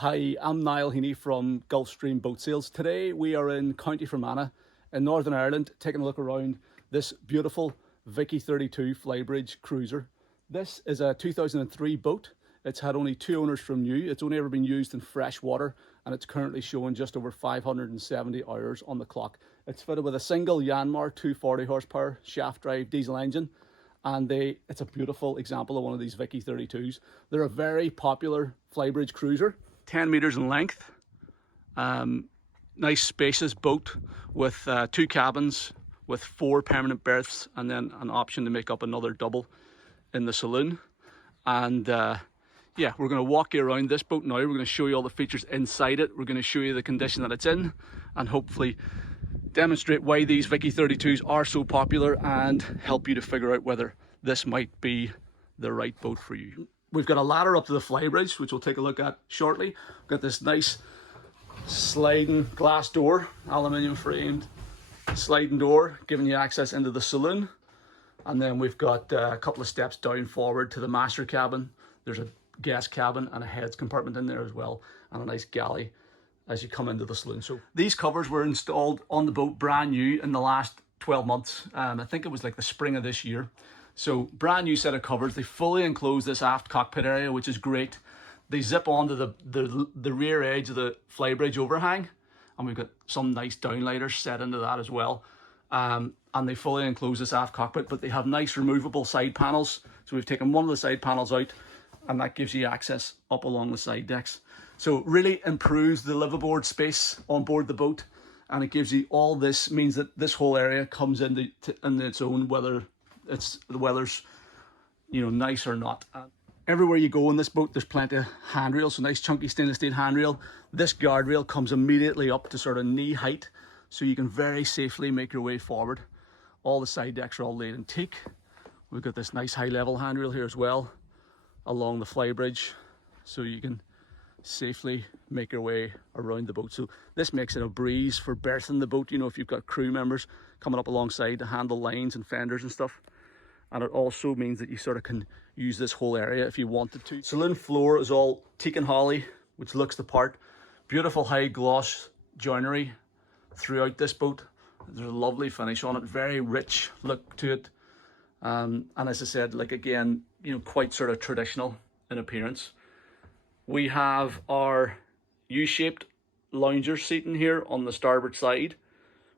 Hi, I'm Niall Heaney from Gulfstream Boat Sales. Today we are in County Fermanagh in Northern Ireland, taking a look around this beautiful Viki 32 Flybridge cruiser. This is a 2003 boat. It's had only 2 owners from new. It's only ever been used in fresh water, and it's currently showing just over 570 hours on the clock. It's fitted with a single Yanmar 240 horsepower shaft drive diesel engine, and it's a beautiful example of one of these Viki 32s. They're a very popular Flybridge cruiser. 10 meters in length, nice spacious boat with 2 cabins with 4 permanent berths, and then an option to make up another double in the saloon. And yeah, we're going to walk you around this boat now. We're going to show you all the features inside it. We're going to show you the condition that it's in, and hopefully demonstrate why these Viki 32s are so popular and help you to figure out whether this might be the right boat for you. We've got a ladder up to the Flybridge, which we'll take a look at shortly. We've got this nice sliding glass door, aluminium framed sliding door, giving you access into the saloon. And then we've got a couple of steps down forward to the master cabin. There's a guest cabin and a heads compartment in there as well, and a nice galley as you come into the saloon. So these covers were installed on the boat brand new in the last 12 months. I think it was like the spring of this year. So brand new set of covers. They fully enclose this aft cockpit area, which is great. They zip onto the rear edge of the Flybridge overhang, and we've got some nice downlighters set into that as well. And they fully enclose this aft cockpit, but they have nice removable side panels. So we've taken one of the side panels out, and that gives you access up along the side decks. So it really improves the liveaboard space on board the boat, and it gives you all this, means that this whole area comes into its own, whether the weather's, you know, nice or not. Everywhere you go in this boat, there's plenty of handrails, so nice chunky stainless steel handrail. This guardrail comes immediately up to sort of knee height, so you can very safely make your way forward. All the side decks are all laid in teak. We've got this nice high level handrail here as well along the Flybridge, so you can safely make your way around the boat. So this makes it a breeze for berthing the boat, you know, if you've got crew members coming up alongside to handle lines and fenders and stuff. And it also means that you sort of can use this whole area if you wanted to. Saloon floor is all teak and holly, which looks the part. Beautiful high gloss joinery throughout this boat. There's a lovely finish on it, very rich look to it. And as I said, like, again, you know, quite sort of traditional in appearance. We have our U-shaped lounger seating here on the starboard side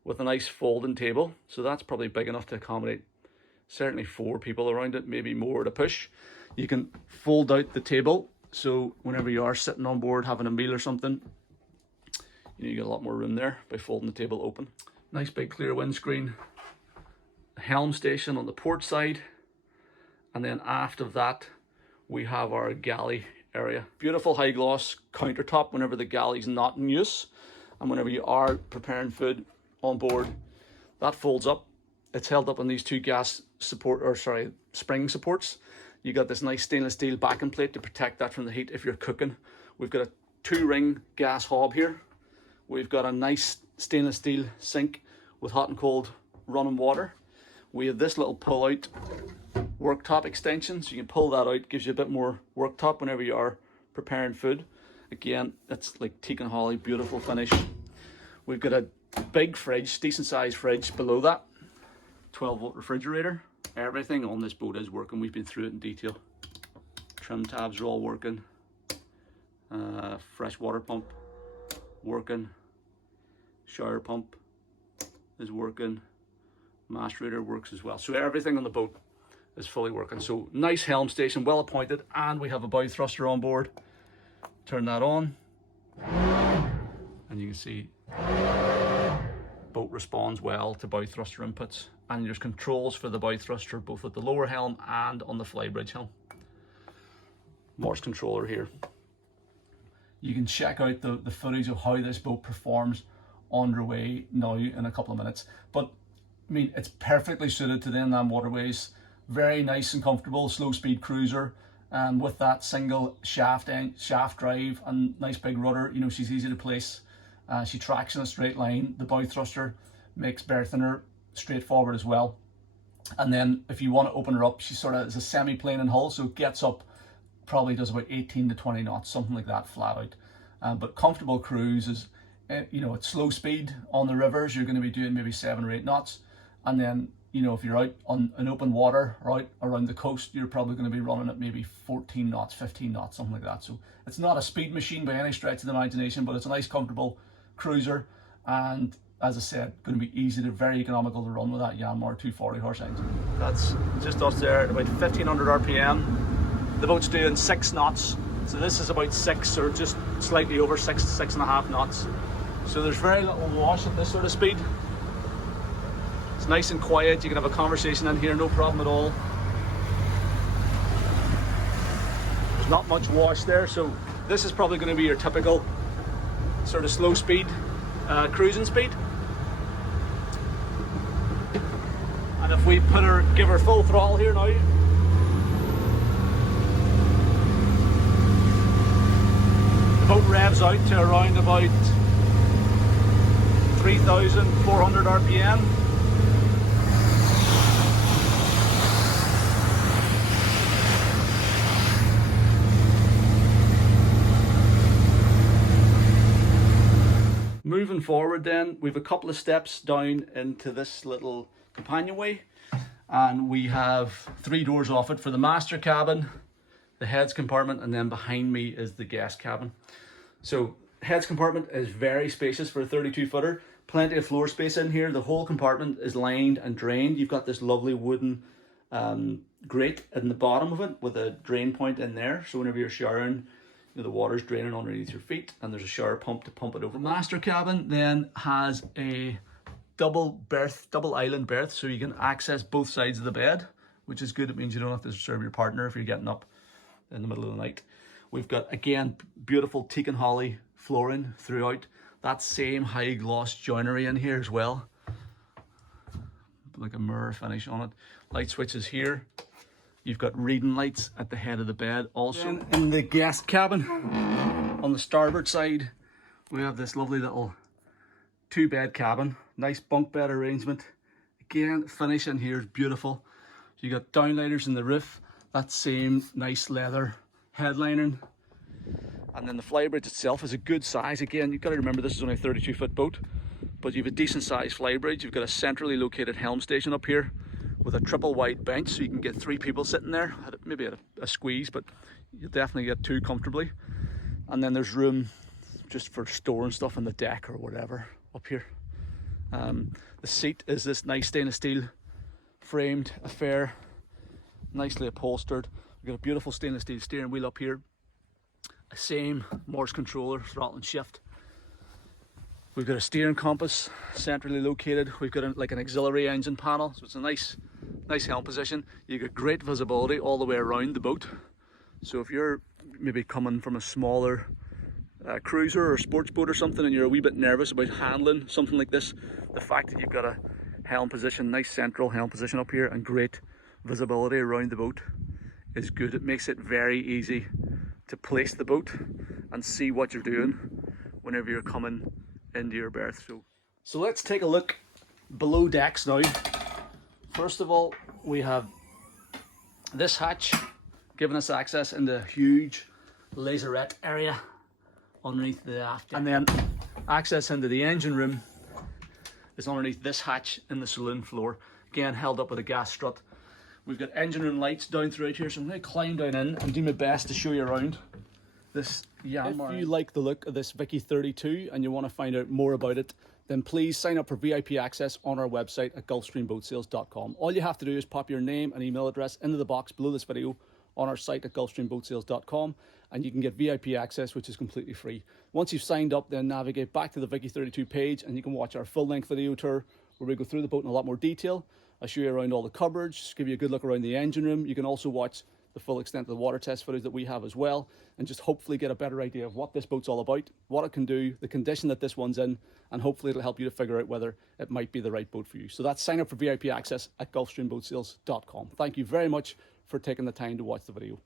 with a nice folding table. So that's probably big enough to accommodate certainly 4 people around it, maybe more to push. You can fold out the table, so whenever you are sitting on board having a meal or something, you know, you get a lot more room there by folding the table open. Nice big clear windscreen. Helm station on the port side, and then aft of that we have our galley area. Beautiful high gloss countertop whenever the galley's not in use, and whenever you are preparing food on board, that folds up. It's held up on these 2 spring supports. You got this nice stainless steel backing plate to protect that from the heat if you're cooking. We've got a 2-ring gas hob here. We've got a nice stainless steel sink with hot and cold running water. We have this little pull out worktop extension, so you can pull that out, gives you a bit more worktop whenever you are preparing food. Again, it's like teak and holly, beautiful finish. We've got a big fridge, decent sized fridge below that. 12-volt refrigerator. Everything on this boat is working. We've been through it in detail. Trim tabs are all working. Fresh water pump working. Shower pump is working. Macerator works as well. So everything on the boat is fully working. So nice helm station, well appointed, and we have a bowthruster on board. Turn that on, and you can see boat responds well to bowthruster inputs, and there's controls for the bowthruster both at the lower helm and on the Flybridge helm. Morse controller here. You can check out the footage of how this boat performs underway now in a couple of minutes. But I mean, it's perfectly suited to the inland waterways. Very nice and comfortable slow speed cruiser, and with that single shaft drive and nice big rudder, you know, she's easy to place. She tracks in a straight line. The bowthruster makes berthing her straightforward as well. And then if you want to open her up, she sort of is a semi-plane in hull, so it gets up, probably does about 18 to 20 knots, something like that, flat out. but comfortable cruise is, you know, at slow speed on the rivers, you're going to be doing maybe 7 or 8 knots. And then, you know, if you're out on an open water or out around the coast, you're probably going to be running at maybe 14 knots, 15 knots, something like that. So it's not a speed machine by any stretch of the imagination, but it's a nice, comfortable cruiser. And as I said, going to be easy to, very economical to run with that Yanmar 240 horse engine. That's just us there at about 1500 RPM. The boat's doing 6 knots. So this is about 6 or just slightly over 6.5 knots. So there's very little wash at this sort of speed. It's nice and quiet. You can have a conversation in here, no problem at all. There's not much wash there, so this is probably going to be your typical sort of slow speed cruising speed. And if we give her full throttle here now, the boat revs out to around about 3,400 RPM. Moving forward then, we have a couple of steps down into this little companionway, and we have 3 doors off it for the master cabin, the heads compartment, and then behind me is the guest cabin. So heads compartment is very spacious for a 32 footer, plenty of floor space in here. The whole compartment is lined and drained. You've got this lovely wooden grate in the bottom of it with a drain point in there, so whenever you're showering, you know, the water's draining underneath your feet, and there's a shower pump to pump it over. The master cabin then has a double island berth, so you can access both sides of the bed, which is good. It means you don't have to disturb your partner if you're getting up in the middle of the night. We've got, again, beautiful teak and holly flooring throughout. That same high gloss joinery in here as well, like a mirror finish on it. Light switches here. You've got reading lights at the head of the bed. Also in the guest cabin, on the starboard side, we have this lovely little 2-bed cabin. Nice bunk bed arrangement. Again, finish in here is beautiful. You got downlighters in the roof. That same nice leather headlining. And then the Flybridge itself is a good size. Again, you've got to remember this is only a 32-foot boat, but you have a decent sized Flybridge. You've got a centrally located helm station up here with a triple wide bench, so you can get 3 people sitting there, maybe at a squeeze, but you'll definitely get 2 comfortably. And then there's room just for storing stuff on the deck or whatever up here. The seat is this nice stainless steel framed affair, nicely upholstered. We've got a beautiful stainless steel steering wheel up here, a same Morse controller, throttle and shift. We've got a steering compass centrally located. We've got like an auxiliary engine panel, so it's a nice helm position. You get great visibility all the way around the boat. So if you're maybe coming from a smaller cruiser or sports boat or something, and you're a wee bit nervous about handling something like this, the fact that you've got a helm position, nice central helm position up here, and great visibility around the boat is good. It makes it very easy to place the boat and see what you're doing whenever you're coming into your berth. So let's take a look below decks now. First of all, we have this hatch giving us access into a huge laserette area underneath the aft deck. And then access into the engine room is underneath this hatch in the saloon floor, again held up with a gas strut. We've got engine room lights down throughout here, so I'm going to climb down in and do my best to show you around this Yanmar. If you like the look of this Viki 32 and you want to find out more about it, then please sign up for VIP access on our website at gulfstreamboatsales.com. All you have to do is pop your name and email address into the box below this video on our site at gulfstreamboatsales.com, and you can get VIP access, which is completely free. Once you've signed up, then navigate back to the Viki 32 page and you can watch our full-length video tour where we go through the boat in a lot more detail. I show you around all the cupboards, give you a good look around the engine room. You can also watch the full extent of the water test footage that we have as well, and just hopefully get a better idea of what this boat's all about, what it can do, the condition that this one's in, and hopefully it'll help you to figure out whether it might be the right boat for you. So that's sign up for VIP access at gulfstreamboatsales.com. Thank you very much for taking the time to watch the video.